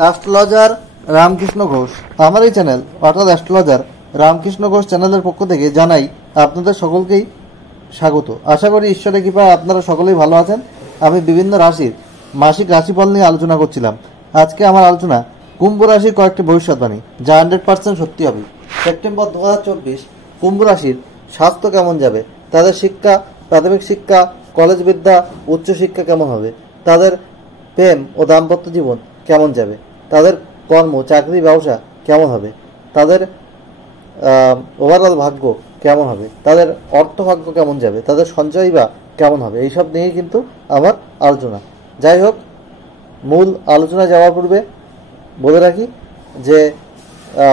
Astrologer Ramakrishna Ghosh. আমার এই channel অর্থাৎ অ্যাস্ট্রোলজার রামকৃষ্ণ ঘোষ চ্যানেলের পক্ষ থেকে জানাই আপনাদের সকলকেই স্বাগত। আশা করি ঈশ্বরের কৃপায় আপনারা সকলেই ভালো আছেন। আমি বিভিন্ন রাশির মাসিক রাশিফল নিয়ে আলোচনা করছিলাম। আজকে আমার আলোচনা কুম্ভ রাশির কয়েকটি ভবিষ্যৎবাণী যা 100% সত্যি হবে। সেপ্টেম্বর 2024 কুম্ভ রাশির স্বাস্থ্য কেমন যাবে, তাদের শিক্ষা, প্রাথমিক শিক্ষা, কলেজ বিদ্যা, উচ্চশিক্ষা কেমন হবে, তাদের প্রেম ও দাম্পত্য জীবন কেমন যাবে, তাদের কর্ম, চাকরি, ব্যবসা কেমন হবে, তাদের ওভারঅল ভাগ্য কেমন হবে, তাদের অর্থ ভাগ্য কেমন যাবে, তাদের সঞ্চয় বা কেমন হবে, এইসব নিয়েই কিন্তু আমার আলোচনা। যাই হোক, মূল আলোচনা যাওয়ার পূর্বে বলে রাখি যে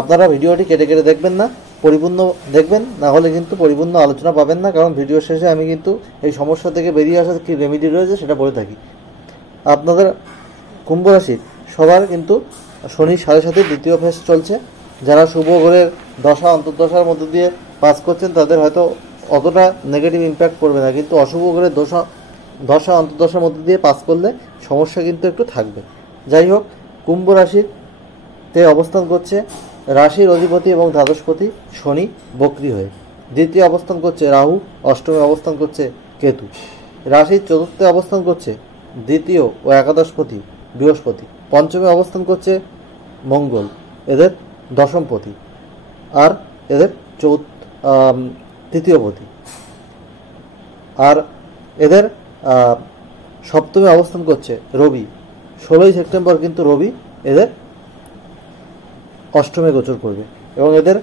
আপনারা ভিডিওটি কেটে কেটে দেখবেন না, পরিপূর্ণ দেখবেন, না হলে কিন্তু পরিপূর্ণ আলোচনা পাবেন না। কারণ ভিডিও শেষে আমি কিন্তু এই সমস্যা থেকে বেরিয়ে আসার কী রেমেডি রয়েছে সেটা বলে থাকি। আপনাদের কুম্ভ রাশির সবার কিন্তু শনি 7.5 দ্বিতীয় ফেজ চলছে। যারা শুভ গ্রহের দশা অন্তর্দশার মধ্যে দিয়ে পাস করছেন তাদের হয়তো অতটা নেগেটিভ ইম্প্যাক্ট পড়বে না, কিন্তু অশুভ গ্রহের দশা অন্তর্দশার মধ্যে দিয়ে পাস করলে সমস্যা কিন্তু একটু থাকবে। যাই হোক, কুম্ভ রাশিতে অবস্থান করছে রাশির অধিপতি এবং দ্বাদশপতি শনি বক্রী হয়ে। দ্বিতীয় অবস্থান করছে রাহু, অষ্টমে অবস্থান করছে কেতু। রাশির চতুর্থে অবস্থান করছে দ্বিতীয় ও একাদশপতি বৃহস্পতি। পঞ্চমে অবস্থান করছে মঙ্গল, এদের দশমপতি, আর এদের তৃতীয়পতি। আর এদের সপ্তমে অবস্থান করছে রবি। 16ই সেপ্টেম্বর কিন্তু রবি এদের অষ্টমে গোচর করবে এবং এদের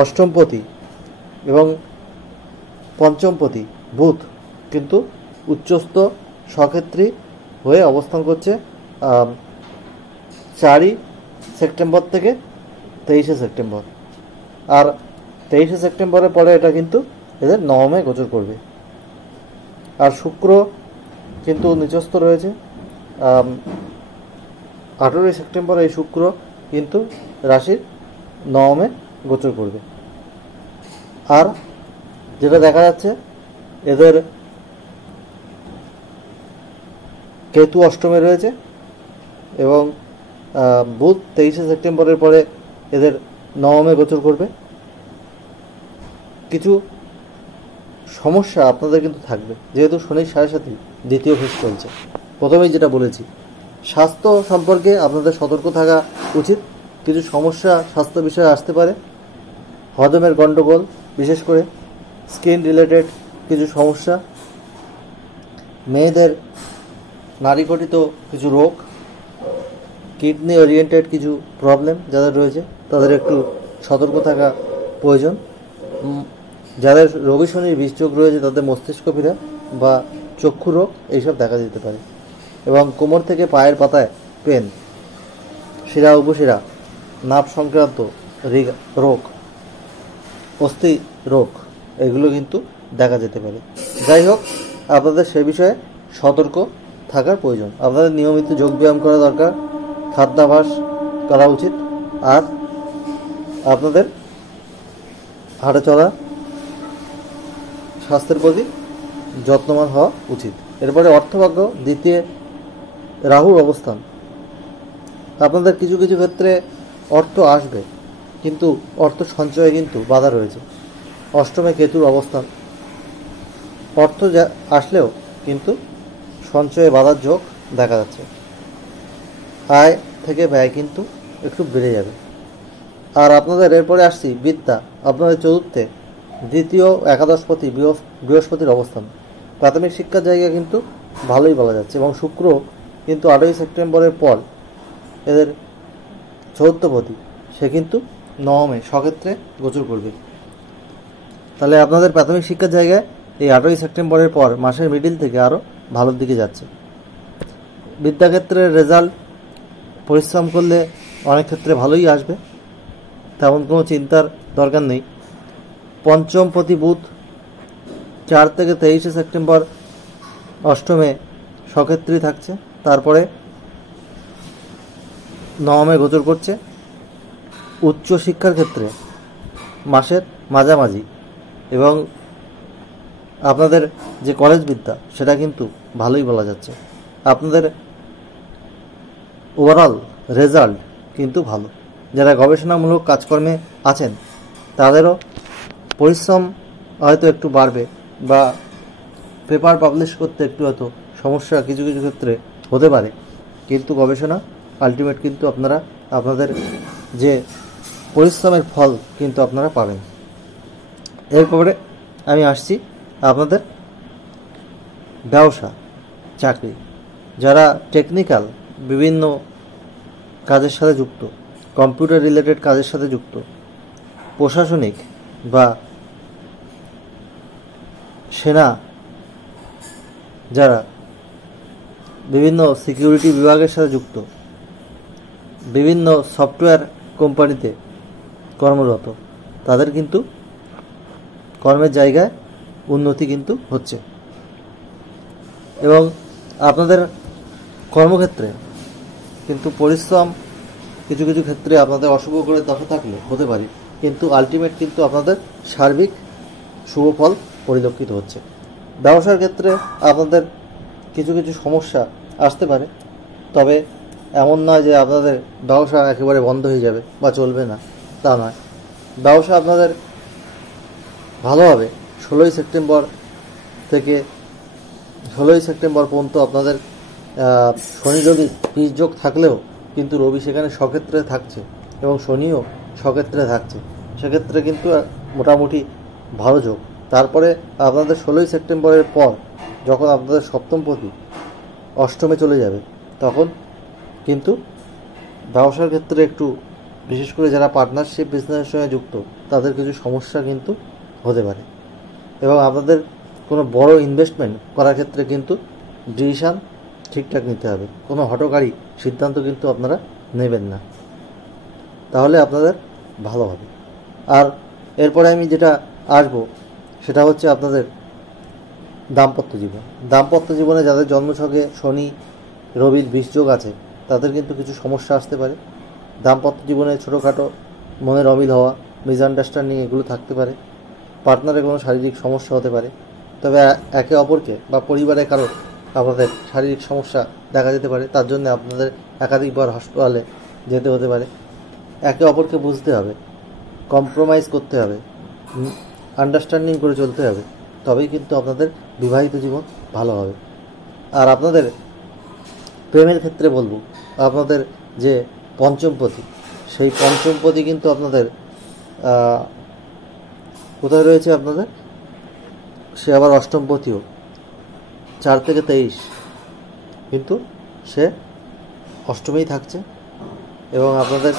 অষ্টমপতি এবং পঞ্চমপতি বুধ কিন্তু উচ্চস্থ সক্ষেত্রী হয়ে অবস্থান করছে 4ই সেপ্টেম্বর থেকে 23শে সেপ্টেম্বর। আর 23শে সেপ্টেম্বরের পরে এটা কিন্তু এদের নবমে গোচর করবে। আর শুক্র কিন্তু নিচস্থ রয়েছে 18ই সেপ্টেম্বর। এই শুক্র কিন্তু রাশির নবমে গোচর করবে। আর যেটা দেখা যাচ্ছে এদের কেতু অষ্টমে রয়েছে এবং বুধ 23শে সেপ্টেম্বরের পরে এদের নবমে গোচর করবে। কিছু সমস্যা আপনাদের কিন্তু থাকবে, যেহেতু শনি 7.5 দ্বিতীয় ফেজ চলছে। প্রথমেই যেটা বলেছি, স্বাস্থ্য সম্পর্কে আপনাদের সতর্ক থাকা উচিত। কিছু সমস্যা স্বাস্থ্য বিষয়ে আসতে পারে, হজমের গণ্ডগোল, বিশেষ করে স্কিন রিলেটেড কিছু সমস্যা, মেয়েদের নারীঘটিত কিছু রোগ, কিডনি ওরিয়েন্টেড কিছু প্রবলেম যাদের রয়েছে তাদের একটু সতর্ক থাকা প্রয়োজন। যাদের রবি শনির বিষযোগ রয়েছে তাদের মস্তিষ্ক পীড়া বা চক্ষু রোগ এইসব দেখা দিতে পারে। এবং কোমর থেকে পায়ের পাতায় পেন, শিরা উপশিরা, নাভ সংক্রান্ত রোগ, অস্থি রোগ, এগুলো কিন্তু দেখা যেতে পারে। যাই হোক, আপনাদের সে বিষয়ে সতর্ক থাকার প্রয়োজন। আপনাদের নিয়মিত যোগব্যায়াম করা দরকার, খাদ্যাভ্যাস করা উচিত, আর আপনাদের হাঁটা চলা, স্বাস্থ্যের প্রতি যত্নবান হওয়া উচিত। এরপরে অর্থভাগ্য, দ্বিতীয় রাহুর অবস্থান। আপনাদের কিছু কিছু ক্ষেত্রে অর্থ আসবে, কিন্তু অর্থ সঞ্চয়ে কিন্তু বাধা রয়েছে। অষ্টমে কেতুর অবস্থান, অর্থ আসলেও কিন্তু সঞ্চয়ে বাধার যোগ দেখা যাচ্ছে। আয় থেকে ব্যয় কিন্তু একটু বেড়ে যাবে। আর আপনাদের এরপরে আসছি বিদ্যা। আপনাদের চতুর্থে দ্বিতীয় একাদশপতি বৃহস্পতির অবস্থান। প্রাথমিক শিক্ষার জায়গা কিন্তু ভালোই বলা যাচ্ছে এবং শুক্র কিন্তু 8ই সেপ্টেম্বরের পর এদের চতুর্থপতি, সে কিন্তু নবমে সক্ষেত্রে গোচর করবে। তাহলে আপনাদের প্রাথমিক শিক্ষার জায়গায় এই 8ই সেপ্টেম্বরের পর মাসের মিডিল থেকে আরও ভালোর দিকে যাচ্ছে। বিদ্যাক্ষেত্রের রেজাল্ট পরিশ্রম করলে অনেক ক্ষেত্রে ভালোই আসবে, তেমন কোনো চিন্তার দরকার নেই। পঞ্চমপতি বুধ 4 থেকে 23শে সেপ্টেম্বর অষ্টমে সক্ষেত্রী থাকছে, তারপরে নবমে গোচর করছে। উচ্চ শিক্ষার ক্ষেত্রে মাসের মাঝামাঝি এবং আপনাদের যে কলেজ বিদ্যা সেটা কিন্তু ভালোই বলা যাচ্ছে। আপনাদের ওভারঅল রেজাল্ট কিন্তু ভালো। যারা গবেষণামূলক কাজকর্মে আছেন তাদেরও পরিশ্রম হয়তো একটু বাড়বে বা পেপার পাবলিশ করতে একটু হয়তো সমস্যা কিছু কিছু ক্ষেত্রে হতে পারে, কিন্তু গবেষণা আলটিমেট কিন্তু আপনারা আপনাদের যে পরিশ্রমের ফল কিন্তু আপনারা পাবেন। এরপরে আমি আসছি আপনাদের ব্যবসা, চাকরি, যারা টেকনিক্যাল বিভিন্ন কাজের সাথে যুক্ত, কম্পিউটার রিলেটেড কাজের সাথে যুক্ত, প্রশাসনিক বা সেনা, যারা বিভিন্ন সিকিউরিটি বিভাগের সাথে যুক্ত, বিভিন্ন সফটওয়্যার কোম্পানিতে কর্মরত, তাদের কিন্তু কর্মের জায়গায় উন্নতি কিন্তু হচ্ছে। এবং আপনাদের কর্মক্ষেত্রে কিন্তু পরিশ্রম কিছু কিছু ক্ষেত্রে আপনাদের অশুভ করে দশা থাকলে হতে পারে, কিন্তু আলটিমেট কিন্তু আপনাদের সার্বিক শুভ ফল পরিলক্ষিত হচ্ছে। ব্যবসার ক্ষেত্রে আপনাদের কিছু কিছু সমস্যা আসতে পারে, তবে এমন নয় যে আপনাদের ব্যবসা একেবারে বন্ধ হয়ে যাবে বা চলবে না, তা নয়। ব্যবসা আপনাদের ভালো হবে। 16ই সেপ্টেম্বর থেকে 16ই সেপ্টেম্বর পর্যন্ত আপনাদের শনি রবি যোগ থাকলেও কিন্তু রবি সেখানে স্বক্ষেত্রে থাকছে এবং শনিও স্বক্ষেত্রে থাকছে, সেক্ষেত্রে কিন্তু মোটামুটি ভালো যোগ। তারপরে আপনাদের 16ই সেপ্টেম্বরের পর যখন আপনাদের সপ্তমপতি অষ্টমে চলে যাবে, তখন কিন্তু ব্যবসার ক্ষেত্রে একটু, বিশেষ করে যারা পার্টনারশিপ বিজনেসের সঙ্গে যুক্ত, তাদের কিছু সমস্যা কিন্তু হতে পারে। এবং আপনাদের কোনো বড় ইনভেস্টমেন্ট করার ক্ষেত্রে কিন্তু ডিসিশান ঠিকঠাক নিতে হবে। কোনো হঠকারী সিদ্ধান্ত কিন্তু আপনারা নেবেন না, তাহলে আপনাদের ভালো হবে। আর এরপরে আমি যেটা আসবো সেটা হচ্ছে আপনাদের দাম্পত্য জীবন। দাম্পত্য জীবনে যাদের জন্মছকে শনি রবির বিষযোগ আছে, তাদের কিন্তু কিছু সমস্যা আসতে পারে। দাম্পত্য জীবনে ছোটোখাটো মনের অমিল হওয়া, মিসআন্ডারস্ট্যান্ডিং এগুলো থাকতে পারে। পার্টনারের কোনো শারীরিক সমস্যা হতে পারে, তবে একে অপরকে বা পরিবারের কারো আপনাদের শারীরিক সমস্যা দেখা যেতে পারে, তার জন্য আপনাদের একাধিকবার হাসপাতালে যেতে হতে পারে। একে অপরকে বুঝতে হবে, কম্প্রোমাইজ করতে হবে, আন্ডারস্ট্যান্ডিং করে চলতে হবে, তবেই কিন্তু আপনাদের বিবাহিত জীবন ভালো হবে। আর আপনাদের প্রেমের ক্ষেত্রে বলবো, আপনাদের যে পঞ্চমপতি, সেই পঞ্চমপতি কিন্তু আপনাদের কোথায় রয়েছে আপনাদের, সে আবার অষ্টমপতিও 4 থেকে 23, কিন্তু সে অষ্টমেই থাকছে। এবং আপনাদের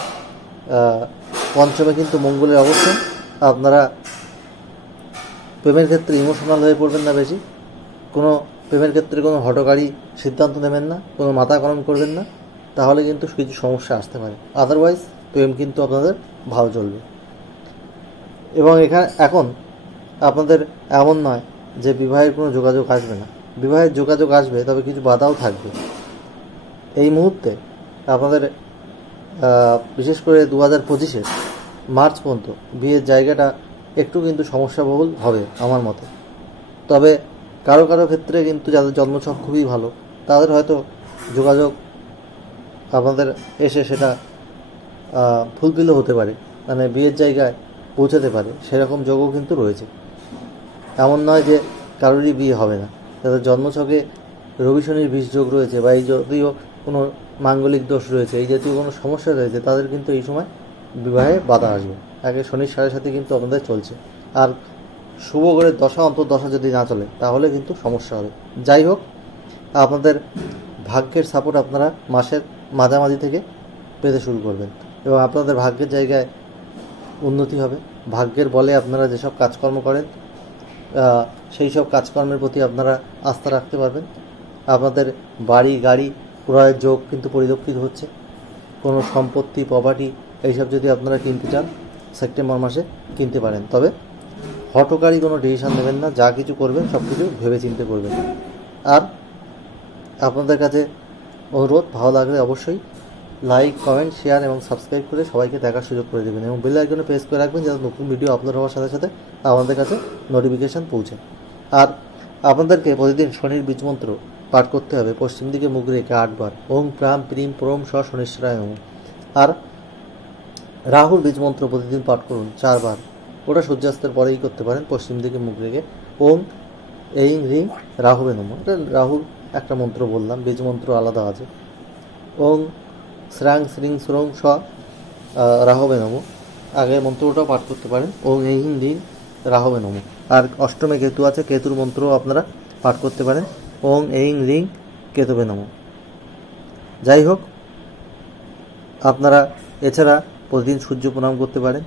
পঞ্চমে কিন্তু মঙ্গলের অবস্থান। আপনারা প্রেমের ক্ষেত্রে ইমোশনাল হয়ে পড়বেন না বেশি, কোনো প্রেমের ক্ষেত্রে কোনো হঠকারী সিদ্ধান্ত নেবেন না, কোনো মাথা গরম করবেন না, তাহলে কিন্তু কিছু সমস্যা আসতে পারে। আদারওয়াইজ প্রেম কিন্তু আপনাদের ভালো চলবে। এবং এখন আপনাদের এমন নয় যে বিবাহের কোনো যোগাযোগ আসবে না, বিবাহের যোগাযোগ আসবে, তবে কিছু বাধাও থাকবে। এই মুহূর্তে আপনাদের বিশেষ করে 2025 মার্চ পর্যন্ত বিয়ের জায়গাটা একটু কিন্তু সমস্যাবহুল হবে আমার মতে। তবে কারো কারো ক্ষেত্রে কিন্তু যাদের জন্মছক খুবই ভালো, তাদের হয়তো যোগাযোগ আপনাদের এসে সেটা ফুলফিলও হতে পারে, মানে বিয়ের জায়গায় পৌঁছাতে পারে, সেরকম যোগও কিন্তু রয়েছে। এমন নয় যে কারোরই বিয়ে হবে না। যাদের জন্মছকে রবি শনির বিষ যোগ রয়েছে বা এই যদিও কোনো মাঙ্গলিক দোষ রয়েছে, এই জাতীয় কোনো সমস্যা রয়েছে, তাদের কিন্তু এই সময় বিবাহে বাধা আসবে। আগে শনির 7.5 কিন্তু আপনাদের চলছে, আর শুভ গ্রহের দশা অন্তর্দশা যদি না চলে তাহলে কিন্তু সমস্যা হবে। যাই হোক, আপনাদের ভাগ্যের সাপোর্ট আপনারা মাসের মাঝামাঝি থেকে পেতে শুরু করবেন এবং আপনাদের ভাগ্যের জায়গায় উন্নতি হবে। ভাগ্যের বলে আপনারা যেসব কাজকর্ম করেন, সেই সব কাজকর্মের প্রতি আপনারা আস্থা রাখতে পারবেন। আপনাদের বাড়ি গাড়ি ক্রয়ের যোগ কিন্তু পরিলক্ষিত হচ্ছে। কোনো সম্পত্তি প্রপার্টি এইসব যদি আপনারা কিনতে চান, সেপ্টেম্বর মাসে কিনতে পারেন, তবে হঠকারী কোনো ডিসিশন নেবেন না। যা কিছু করবেন সব কিছু ভেবে চিন্তে করবেন। আর আপনাদের কাছে অনুরোধ, ভালো লাগলে অবশ্যই লাইক, কমেন্ট, শেয়ার এবং সাবস্ক্রাইব করে সবাইকে দেখার সুযোগ করে দেবেন এবং বেল আইকনে প্রেস করে রাখবেন, যাতে নতুন ভিডিও আপলোড হওয়ার সাথে সাথে আমাদের কাছে নোটিফিকেশান পৌঁছে। আর আপনাদেরকে প্রতিদিন শনির বীজমন্ত্র পাঠ করতে হবে পশ্চিম দিকে মুখ রেখে 8 বার ওং প্রাম প্রিম প্রম স শনিশ্বরায় নমঃ। আর রাহুর বীজ মন্ত্র প্রতিদিন পাঠ করুন 4 বার, ওটা সূর্যাস্তের পরেই করতে পারেন পশ্চিম দিকে মুখ রেখে। ওং এইং রিং রাহুবে নমঃ, এটা রাহুর একটা মন্ত্র বললাম, বীজ মন্ত্র আলাদা আছে। ওং শ্রাং শ্রিং শ্রং স রাহবে নমঃ, আগের মন্ত্রটাও পাঠ করতে পারেন। ওং এইং রিং রাহবে নমঃ। আর অষ্টমে কেতু আছে, কেতুর মন্ত্রও আপনারা পাঠ করতে পারেন। ওং এইং রিং কেতুবে নমঃ। যাই হোক, আপনারা এছাড়া প্রতিদিন সূর্য প্রণাম করতে পারেন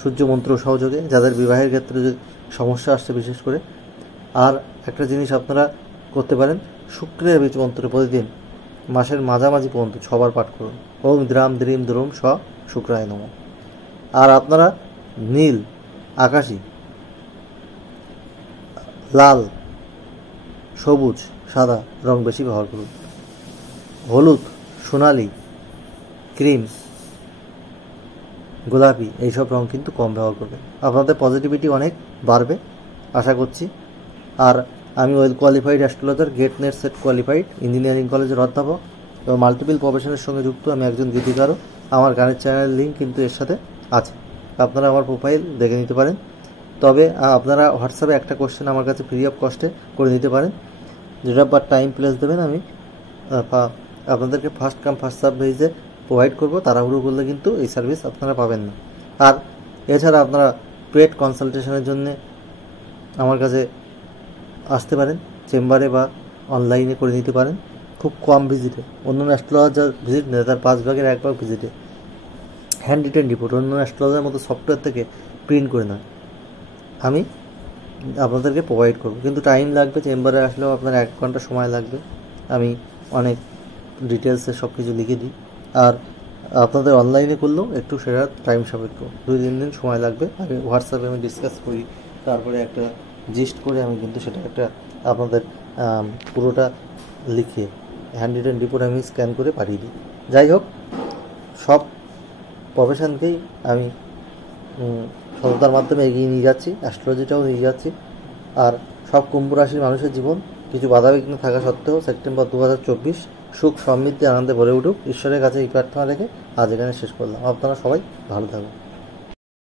সূর্য মন্ত্র সহযোগে, যাদের বিবাহের ক্ষেত্রে যদি সমস্যা আসছে বিশেষ করে। আর একটা জিনিস আপনারা করতে পারেন, শুক্রের বীজ মন্ত্র প্রতিদিন মাসের মাঝামাঝি পর্যন্ত 6 বার পাঠ করুন। ওং দ্রাম দ্রিম দ্রুম স শুক্রায় নমঃ। আর আপনারা নীল, আকাশী, লাল, সবুজ, সাদা রং বেশি ব্যবহার করুন। হলুদ, সোনালি, ক্রিম, গোলাপি এইসব রং কিন্তু কম ব্যবহার করবেন, আপনাদের পজিটিভিটি অনেক বাড়বে আশা করছি। আর আমি well qualified astrologer, GATE NET SET qualified, engineering কলেজের অধ্যাপক এবং মাল্টিপল প্রফেশনের সঙ্গে যুক্ত আমি একজন গীতিকারও। আমার গানের চ্যানেলের লিঙ্ক কিন্তু এর সাথে আছে, আপনারা আমার প্রোফাইল দেখে নিতে পারেন। তবে আপনারা হোয়াটসঅ্যাপে একটা কোশ্চেন আমার কাছে ফ্রি অফ কস্টে করে নিতে পারেন, date of birth, time, place দেবেন, আমি আপনাদেরকে ফার্স্ট কাম ফার্স্ট সার্ভ বেসে প্রোভাইড করবো। তাড়াহুড়ো করলে কিন্তু এই সার্ভিস আপনারা পাবেন না। আর এছাড়া আপনারা পেড কনসালটেশনের জন্য আমার কাছে আসতে পারেন, চেম্বারে বা অনলাইনে করে নিতে পারেন খুব কম ভিজিটে। অন্য অ্যাস্ট্রোলজার ভিজিট নেয় তার 5 ভাগের 1 ভাগ ভিজিটে, হ্যান্ড রিটেন রিপোর্ট অন্য অ্যাস্ট্রোলজার মতো সফটওয়্যার থেকে প্রিন্ট করে না, আমি আপনাদেরকে প্রোভাইড করব। কিন্তু টাইম লাগবে, চেম্বারে আসলেও আপনার 1 ঘন্টা সময় লাগবে, আমি অনেক ডিটেলসে সব কিছু লিখে দিই। আর আপনাদের অনলাইনে করলেও একটু সেটা টাইম সাপেক্ষ, 2-3 দিন সময় লাগবে। আগে হোয়াটসঅ্যাপে আমি ডিসকাস করি, তারপরে একটা জিস্ট করে আমি কিন্তু সেটা একটা আপনাদের পুরোটা লিখে হ্যান্ড রিটেন রিপোর্ট আমি স্ক্যান করে পাঠিয়ে দিই। যাই হোক, সব প্রফেশনকেই আমি সততার মাধ্যমে এগিয়ে নিয়ে যাচ্ছি, অ্যাস্ট্রোলজিটাও নিয়ে যাচ্ছি। আর সব কুম্ভ রাশির মানুষের জীবন কিছু বাধাবিঘ্ন থাকা সত্ত্বেও সেপ্টেম্বর 2024 সুখ সমৃদ্ধি আনন্দে ভরে উঠুক, ঈশ্বরের কাছে এই প্রার্থনা রেখে আজ এখানে শেষ করলাম। আপনারা সবাই ভালো থাকুন।